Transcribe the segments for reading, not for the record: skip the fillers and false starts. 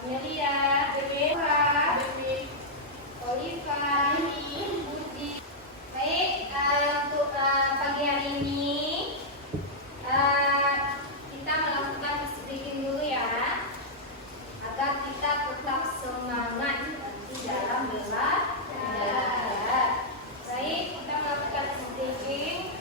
Amelia, Dewa, Oliva, Budi. Baik, untuk pagi hari ini kita melakukan speaking dulu ya, agar kita tetap semangat nanti dalam belajar. Baik, kita melakukan speaking.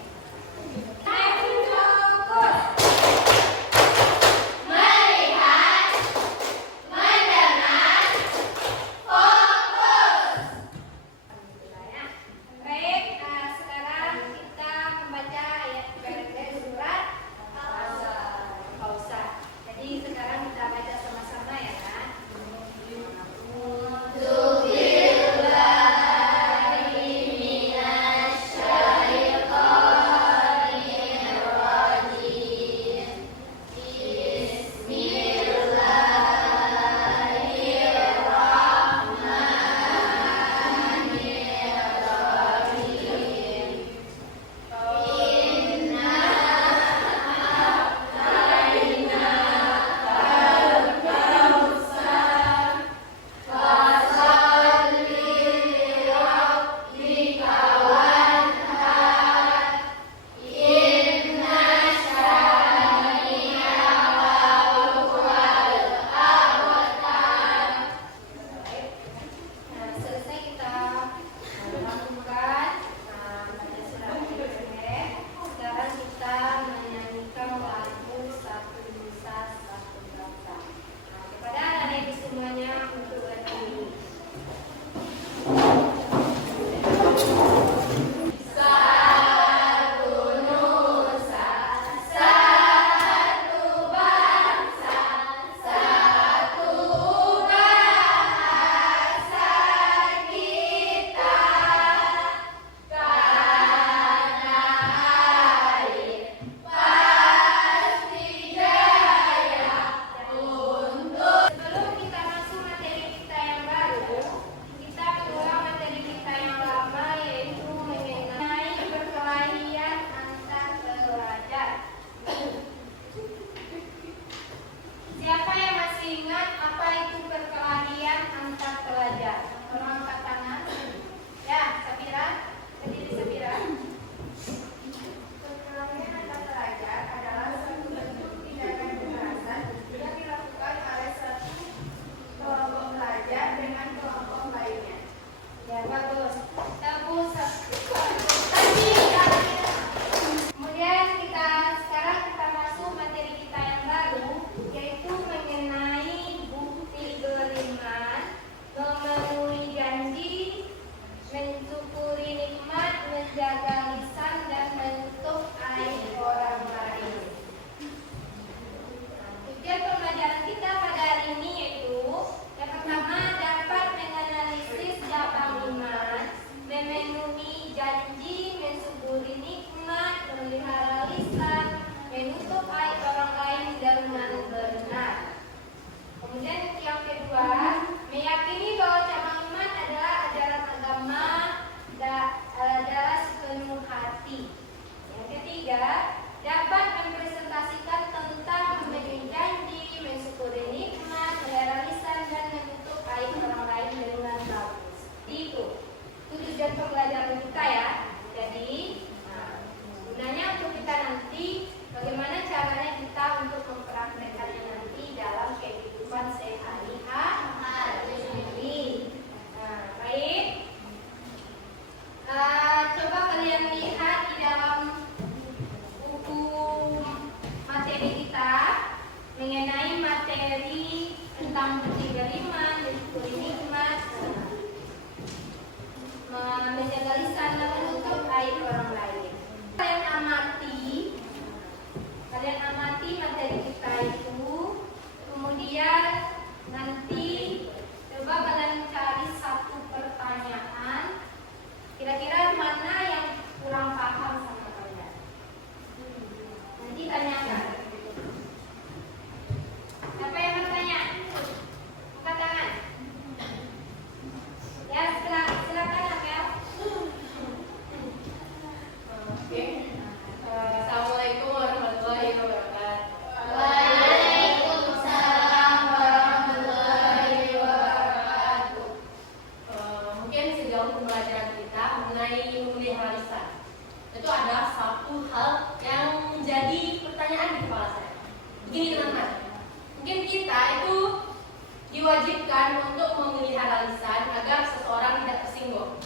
diwajibkan untuk memelihara lisan agar seseorang tidak tersinggung.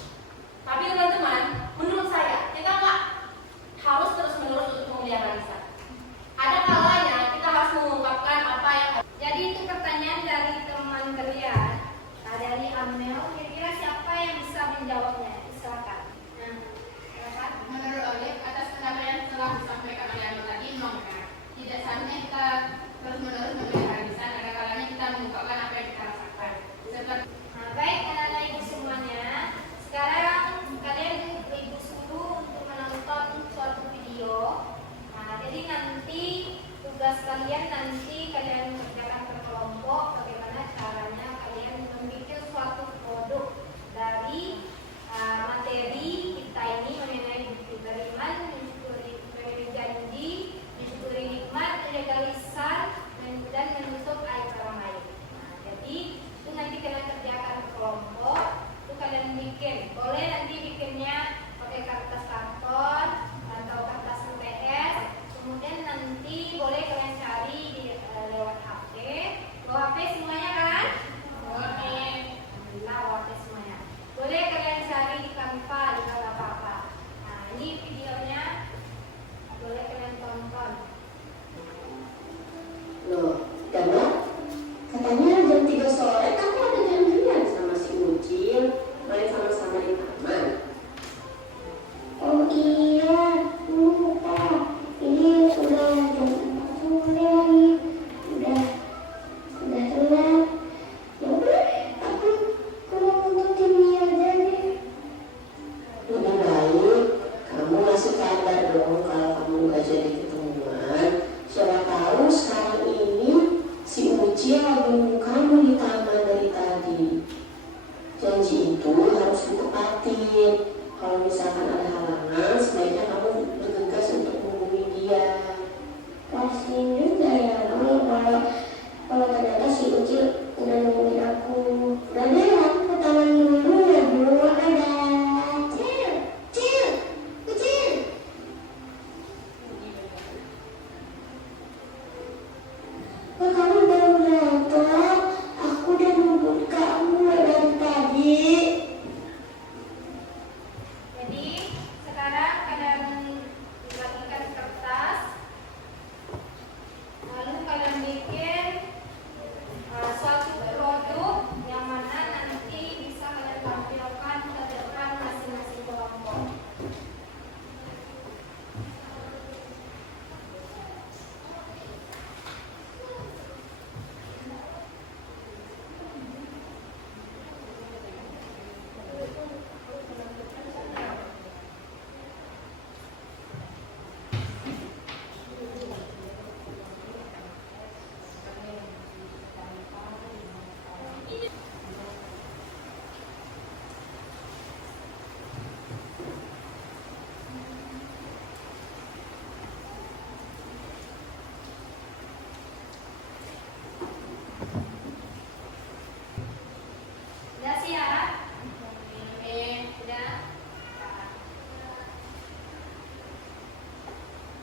Tapi teman-teman, menurut saya kita nggak harus terus-menerus untuk memelihara lisan. Ada kalanya kita harus mengungkapkan apa yang. Jadi itu pertanyaan dari teman kalian, dari Amel. Kira-kira siapa yang bisa menjawabnya? Silakan. Nah, silakan. Menurut Olive, atas pendapat yang telah disampaikan oleh Amel tadi memang benar. Tidak seharusnya kita terus-menerus memelihara lisan, ada kalanya kita mengungkapkan apa yang kita rasakan. Seperti Nah, baik anak-anak ibu semuanya. Sekarang kalian ibu suruh untuk menonton suatu video. Nah, jadi nanti tugas kalian kalian kerjakan berkelompok bagaimana caranya kalian membuat suatu produk dari materi kita ini mengenai bukti beriman, mensyukuri janji, mensyukuri nikmat, menjaga lisan, dan menutup aib orang lain. Nah, jadi itu nanti kalian kerjakan berkelompok. Itu kalian bikin. Boleh nanti bikinnya pakai kertas karton atau kertas UTS. Kemudian nanti boleh kalian cari di lewat HP. Bawa HP semuanya kan? Boleh. Alhamdulillah bawa HP semuanya. Boleh kalian cari di Canva juga nggak apa-apa. Nah, ini videonya boleh kalian tonton. Loh, Dana, katanya jam 3 sore kamu ada janjian sama si Ucil, main sama-sama di taman. Oh iya, lupa. Ini udah jam 4 sore lagi. Udah telat. Ya udah, aku nonton TV aja deh. Lebih baik kamu ngasih kabar dong kalau kamu nggak jadi ketemuan. Siapa tahu sekarang ini si Uci lagi nunggu kamu di taman dari tadi. Janji itu harus ditepatin. Kalau misalkan ada halangan, sebaiknya kamu bergegas untuk menghubungi dia. Kasihin juga ya, kalau ternyata si Uci udah nungguin aku. Udah deh, aku ke taman dulu ya, Bu. Dadah. Ucil. Kok kamu baru datang? Aku udah nunggu kamu dari tadi. Jadi sekarang kalian bagikan kertas, lalu kalian bikin suatu produk yang mana nanti bisa kalian tampilkan ke depan masing-masing kelompok. Udah siap? Udah.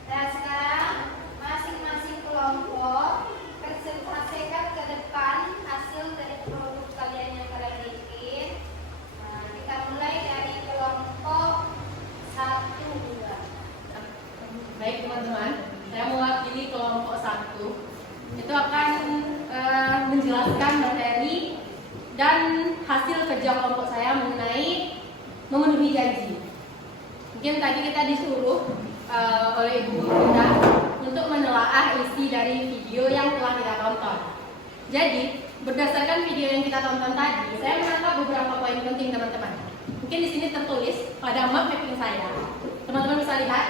Dan sekarang masing-masing kelompok presentasikan ke depan hasil dari produk kalian yang kalian bikin. Nah, kita mulai dari kelompok 1 juga. Baik teman-teman, saya mewakili kelompok 1. Itu akan menjelaskan materi dan hasil kerja kelompok saya mengenai memenuhi janji. Mungkin tadi kita disuruh oleh Ibu Bunda untuk menelaah isi dari video yang telah kita tonton. Jadi, berdasarkan video yang kita tonton tadi, saya menangkap beberapa poin penting teman-teman. Mungkin di sini tertulis pada map mapping saya. Teman-teman bisa lihat?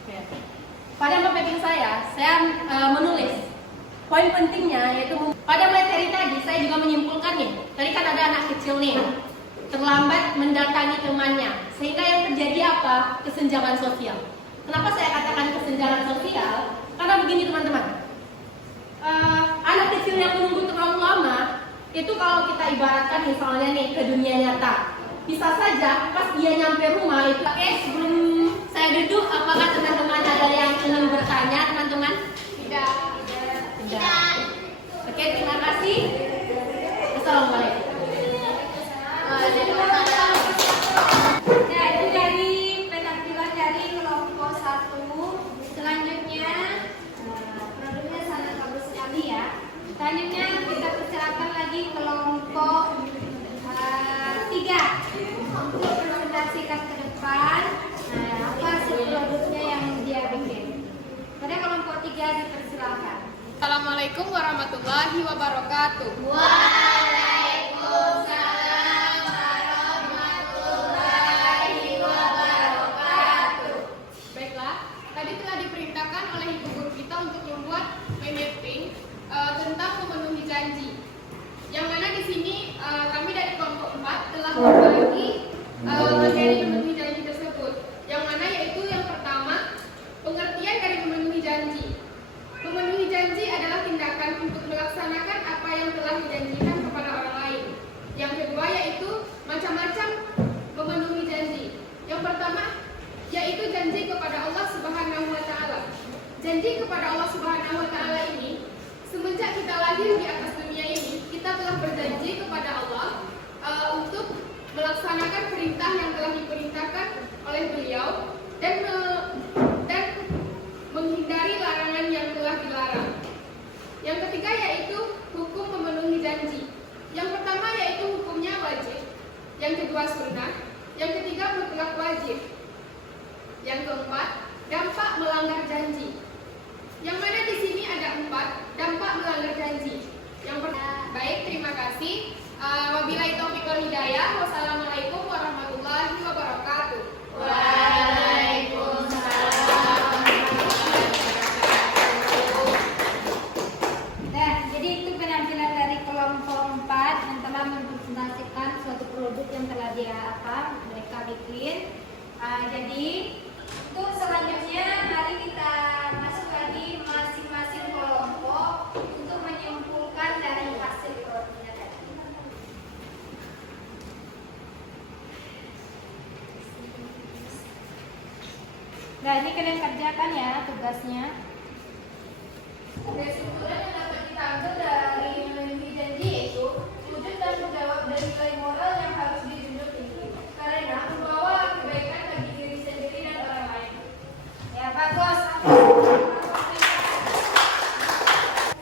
Oke. Pada map mapping saya menulis poin pentingnya, yaitu pada materi tadi saya juga menyimpulkan nih. Tadi kan ada anak kecil nih, terlambat mendatangi temannya, sehingga yang terjadi apa? Kesenjangan sosial. Kenapa saya katakan kesenjangan sosial? Karena begini teman-teman, anak kecil yang menunggu terlalu lama, itu kalau kita ibaratkan misalnya nih ke dunia nyata, bisa saja pas dia nyampe rumah itu. Oke, sebelum saya duduk, apakah teman-teman ada yang ingin bertanya teman-teman? tidak. Selanjutnya kita persilakan lagi kelompok 3 untuk presentasikan ke depan apa hasil produknya yang dia bikin. Pada kelompok 3 dipersilakan. Assalamualaikum warahmatullahi wabarakatuh. Waalaikumsalam warahmatullahi wabarakatuh. Baiklah, tadi telah diperintahkan oleh ibu guru kita untuk membuat mapping tentang memenuhi janji. Yang mana di sini kami dari kelompok 4 telah membagi materi memenuhi janji tersebut. Yang mana yaitu yang pertama, pengertian dari memenuhi janji. Memenuhi janji adalah tindakan untuk melaksanakan apa yang telah dijanjikan kepada orang lain. Yang kedua yaitu macam-macam memenuhi janji. Yang pertama yaitu janji kepada Allah Subhanahu wa taala. Janji kepada Allah Subhanahu wa taala ini, semenjak kita lahir di atas dunia ini, kita telah berjanji kepada Allah untuk melaksanakan perintah yang telah diperintahkan oleh beliau dan menghindari larangan yang telah dilarang. Yang ketiga yaitu hukum memenuhi janji. Yang pertama yaitu hukumnya wajib. Yang kedua sunnah. Yang ketiga mutlak wajib. Yang keempat dampak melanggar janji. Yang mana di sini ada 4 dampak melanggar janji. Yang pertama, baik, terima kasih. Wabillahi taufiq wal hidayah. Wassalamualaikum warahmatullahi wabarakatuh. Nah, jadi itu penampilan dari kelompok 4 yang telah mempresentasikan suatu produk yang telah mereka bikin. Jadi untuk selanjutnya mari kita masuk lagi masing-masing kelompok untuk menyimpulkan dari hasil produknya tadi. Nah, ini kalian kerjakan ya tugasnya. Kesimpulan yang dapat kita ambil dari memenuhi janji yaitu wujud dan menjawab dan nilai moral yang harus dijunjung tinggi karena membawa kebaikan bagi diri sendiri dan orang lain. Ya, bagus.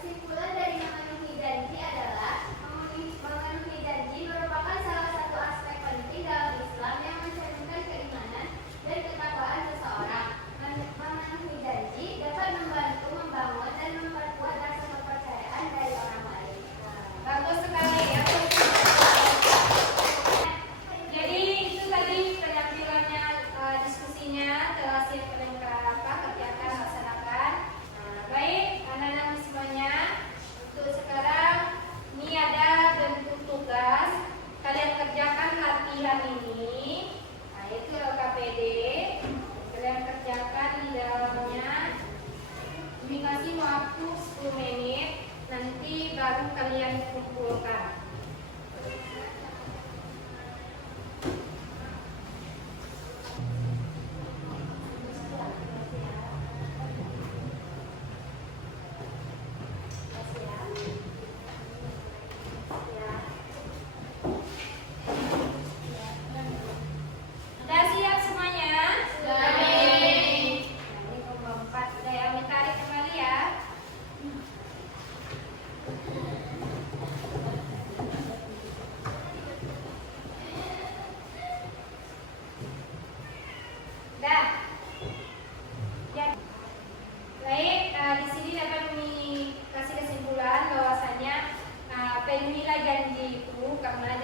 Kesimpulan dari memenuhi janji adalah memenuhi janji merupakan salah satu aspek penting dalam Islam yang mencerminkan keimanan dan ketakwaan seseorang. Memenuhi janji dapat membantu membangun dan memperkuat rasa kepercayaan dari orang lain. Bagus sekali ya. Jadi itu tadi penampilannya, diskusinya telah siap kalian kerjakan, laksanakan. Baik, anak-anak semuanya, untuk sekarang ini ada bentuk tugas. Kalian kerjakan latihan ini, yaitu LKPD. Kalian kerjakan di dalamnya. Dikasih waktu 10 menit, nanti baru kalian kumpulkan. Sudah siap semuanya? Sudah. Ini kelompok 4 sudah ya, tarik kembali ya. Dah. Ya. Baik, di sini dapat kasih kesimpulan bahwasanya penuhilah janji itu karena